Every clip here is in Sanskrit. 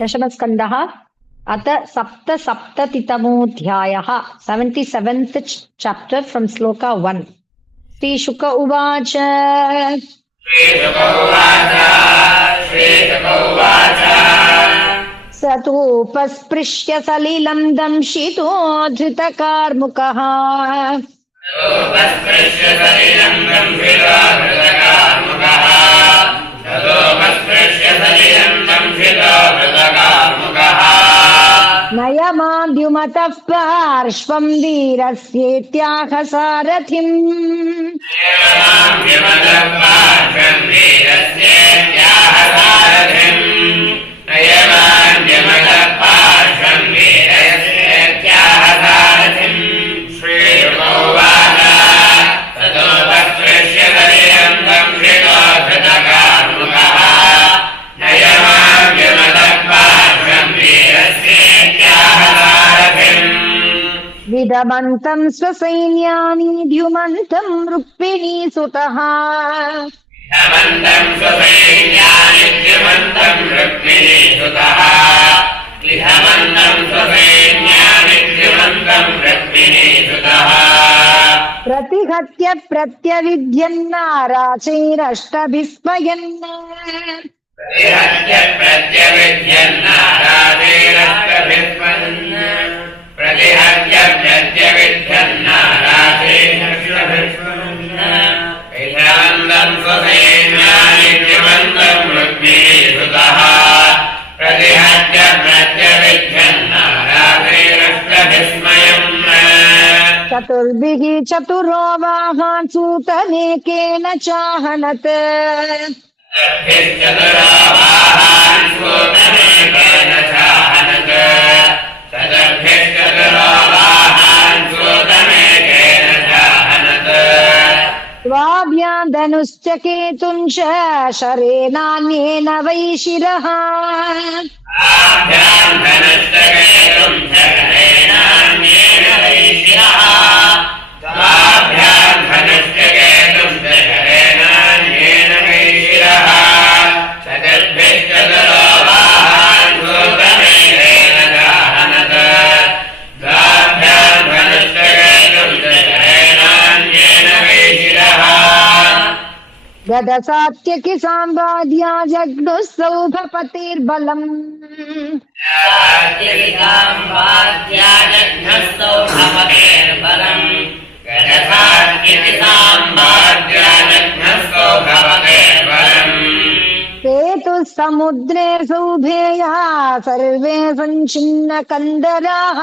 दशमस्कन्धः अथ सप्तसप्ततितमोऽध्यायः 77th chapter from श्लोका 1. श्रीशुक उवाच स तूपस्पृश्य सलिलं दंशितो धृतकार्मुकः नयमाद्युमतः पार्श्वं वीरस्येत्याह सारथिम् विदमन्तं स्वसैन्यानि द्युमन्तं रुक्मिणीसुतः प्रतिहत्य प्रत्यविद्यन्नाराचैरष्टभिस्मयन् चतुर्भिः चतुरो वाहान् सूतनेकेन चाहनत् स्वाभ्यां धनुश्च केतुञ्च शरेणान्येन वै शिरः गदसात्यकि साम्बाद्या जग्नुः सौभपतिर्बलम् सेतुः समुद्रे सौभेया सर्वे सञ्छिन्न कन्दराः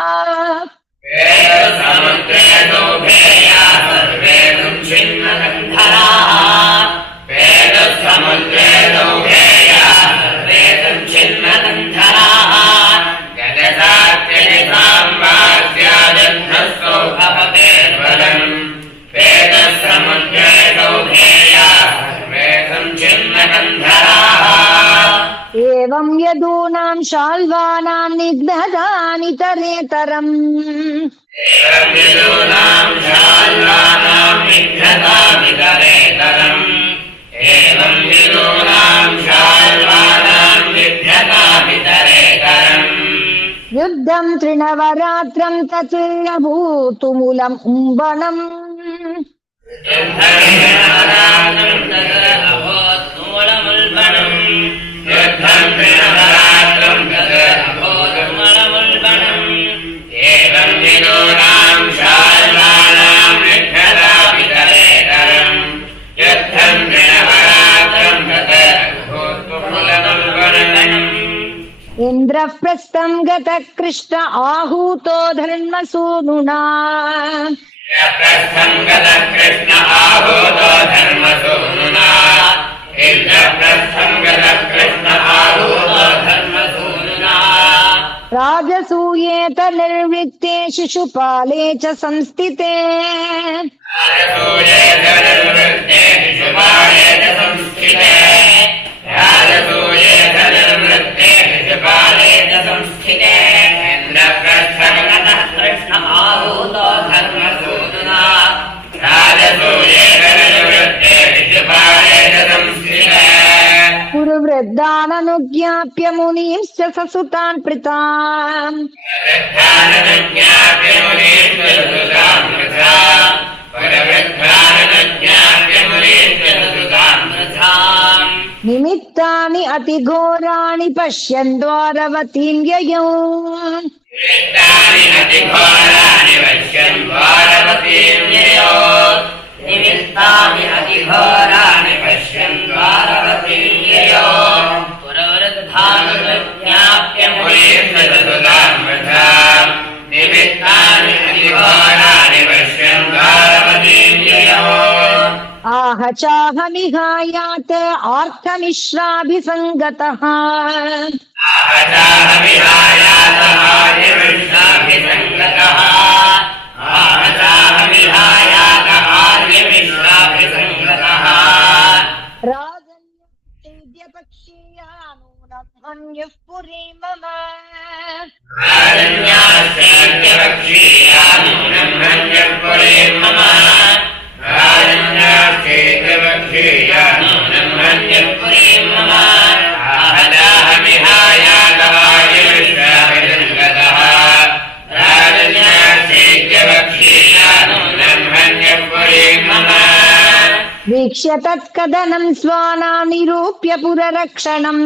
एवं यदूनां शाल्वानां निघ्नदानि तरेतरम् युद्धं त्रिनवरात्रं तत् भूतुमूलम् उम्बणम् इन्द्रः प्रस्थं गतः कृष्ण आहूतो धर्मसूनुना राजसूयेत निर्वृत्ते शिशुपाले च संस्थिते प्रवृद्धाननुज्ञाप्य मुनींश्च ससुतान् प्रताम् निमित्तानि अतिघोराणि पश्यन् द्वारवतीं ययौ आह चाहमिहायात आर्थमिश्राभिसङ्गतः राजन्यपक्षीयानूनमन्युः पुरी मम वीक्ष्य तत्कदनं स्वानां निरूप्य पुररक्षणम्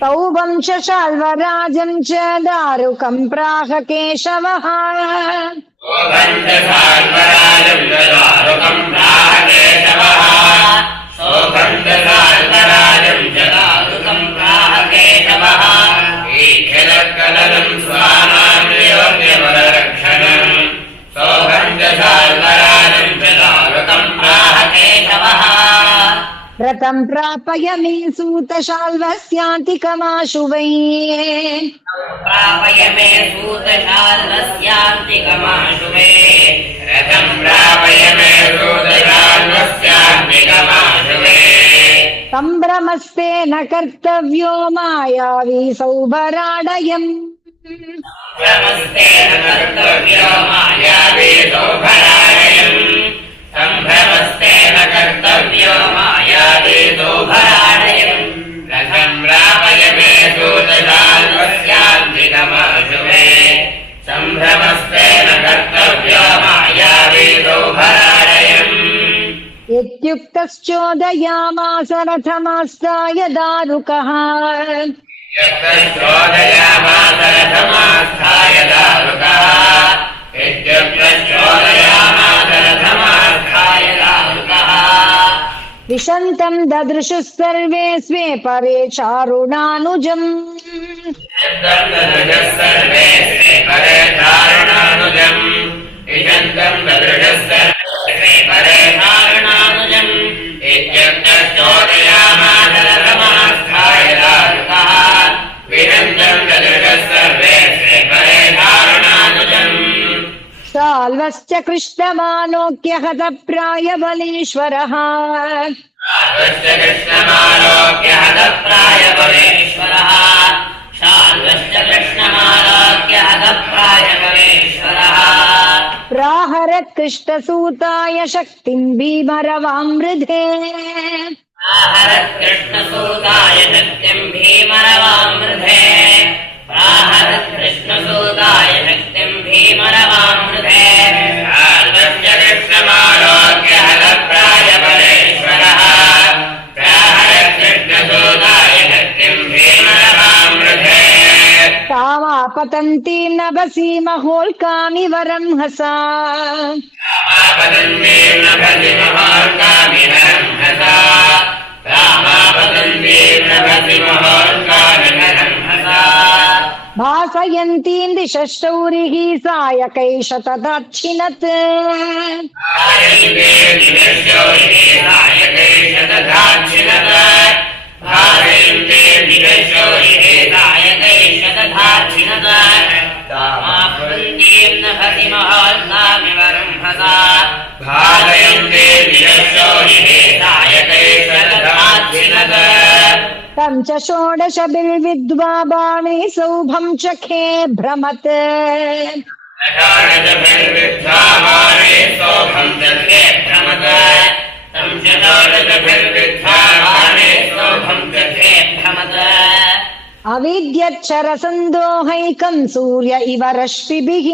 तौ वंशशाल्वराजं च दारुकं प्राह केशवः व्रतं प्रापय मे सूतशाल्वस्यान्तिकमाशु वै सम्भ्रमस्तेन कर्तव्यो मायावी सौभराडयम् इत्युक्तश्चोदयामास रथमास्थाय दारुकः विशन्तं ददृशुः सर्वे स्वे परे चारुणानुजम् शाल्वश्च कृष्णमालोक्य हतप्रायबलेश्वरः प्राहरत् कृष्णसूताय शक्तिं भीमरवामृधे तामापतन्तीं नभसि महोल्कामिव रंहसा भासयन्तीं दिशश्चौरिः सायकैष तदाच्छिनत् तं च षोडशभिर्विद्वा बाणे सौभं चखे भ्रमत् अविद्यच्छरसन्दोहैकं सूर्य इव रश्मिभिः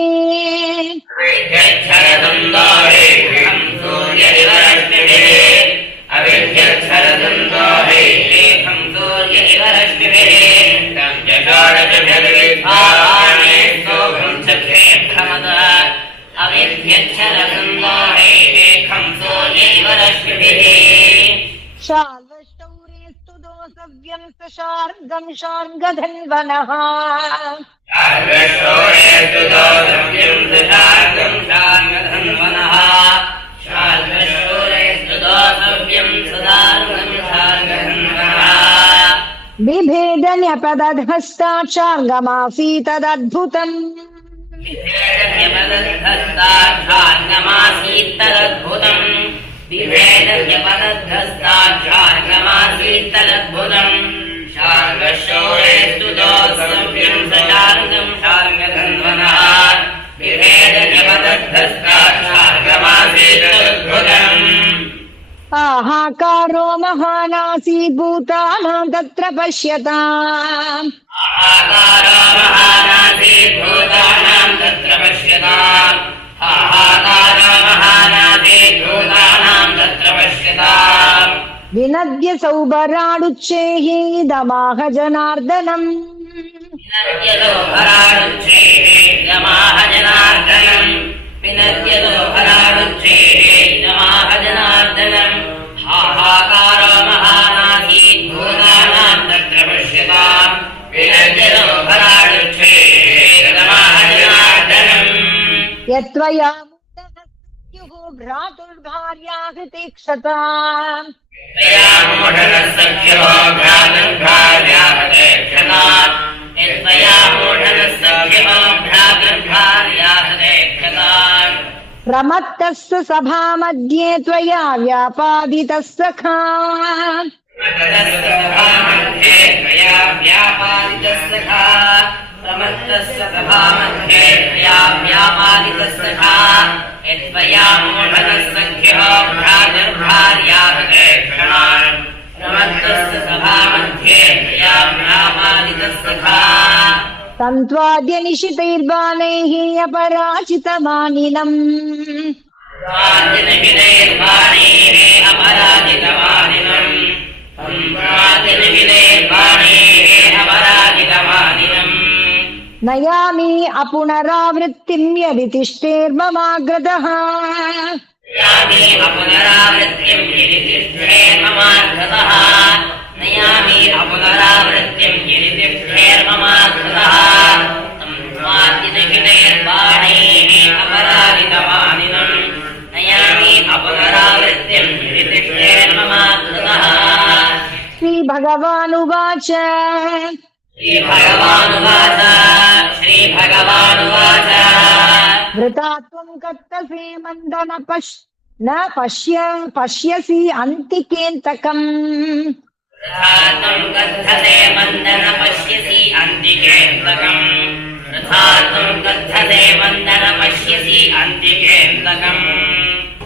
शाल्वशौरेस्तु दोषव्यं शार्ङ्गं शार्ङ्गधन्वनः बिभेद न्यपदधस्ताचार्गमासीतदद्भुतम् आहाकारो महानासीत् भूतानां तत्र पश्यताम् विनद्य सौभराडुच्चैः दमाह जनार्दनम् यत्त्वया मुक्तः भ्रातुर्भार्या हृतीक्षताम् प्रमत्तस्य सभामध्ये त्वया व्यापादितः सखा तन्त्वाद्य निशितैर्बाणैः अपराजितमानिनम् नयामि अपुनरावृत्तिं यदि तिष्ठेर्ममाग्रतः श्रीभगवानुवाच वृथा त्वं कर्तसे मन्दन न पश्यसि अन्तिकेन्तकम्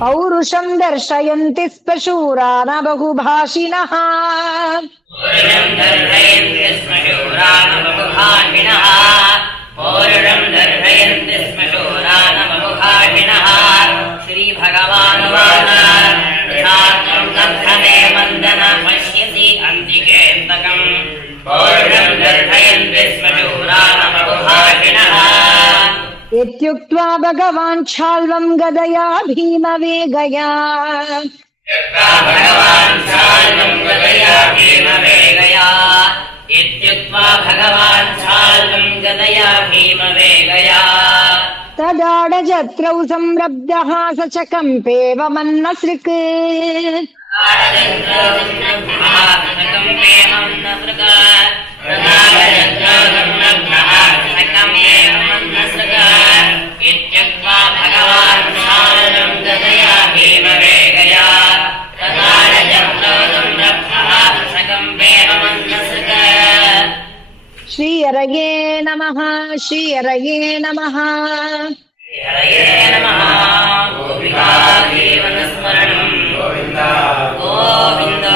पौरुषं दर्शयन्ति स्पशूरा न बहुभाषिणः इत्युक्त्वा भगवान् छाल्वं गदया भीमवेगया तदाडजत्रौ संरब्धः स च कम्पेव मन्नसृक् ನಮಃ ಶ್ರೀ ಹರಯೇ ನಮಃ. ಹರಯೇ ನಮಃ ಗೋಪಿಕಾ ಜೀವನ ಸ್ಮರಣಂ ಗೋವಿಂದ ಗೋವಿಂದ.